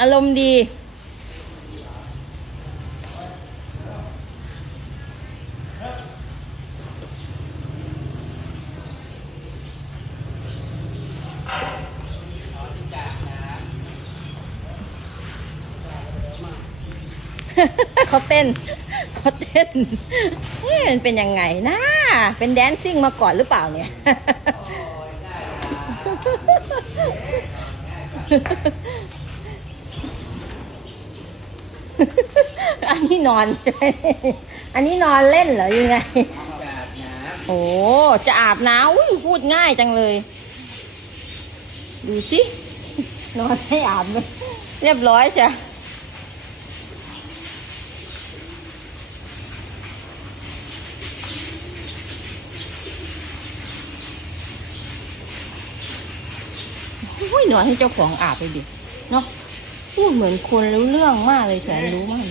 อารมณ์ดี เขาเต้นเขาเต้นเอ๊ะมันเป็นยังไงนะเป็นแดนซิ่งมาก่อนหรือเปล่าเนี่ย อันนี้นอน อันนี้นอนเล่นเหรอยังไง โอ้จะอาบน้ำอุ้ยพูดง่ายจังเลย ดูสิ นอนให้อาบเลยเรียบร้อยจ้ะอุ้ยนอนให้เจ้าของอาบไปดิ เนาะ พูดเหมือนคนรู้เรื่องมากเลยแสนรู้มาก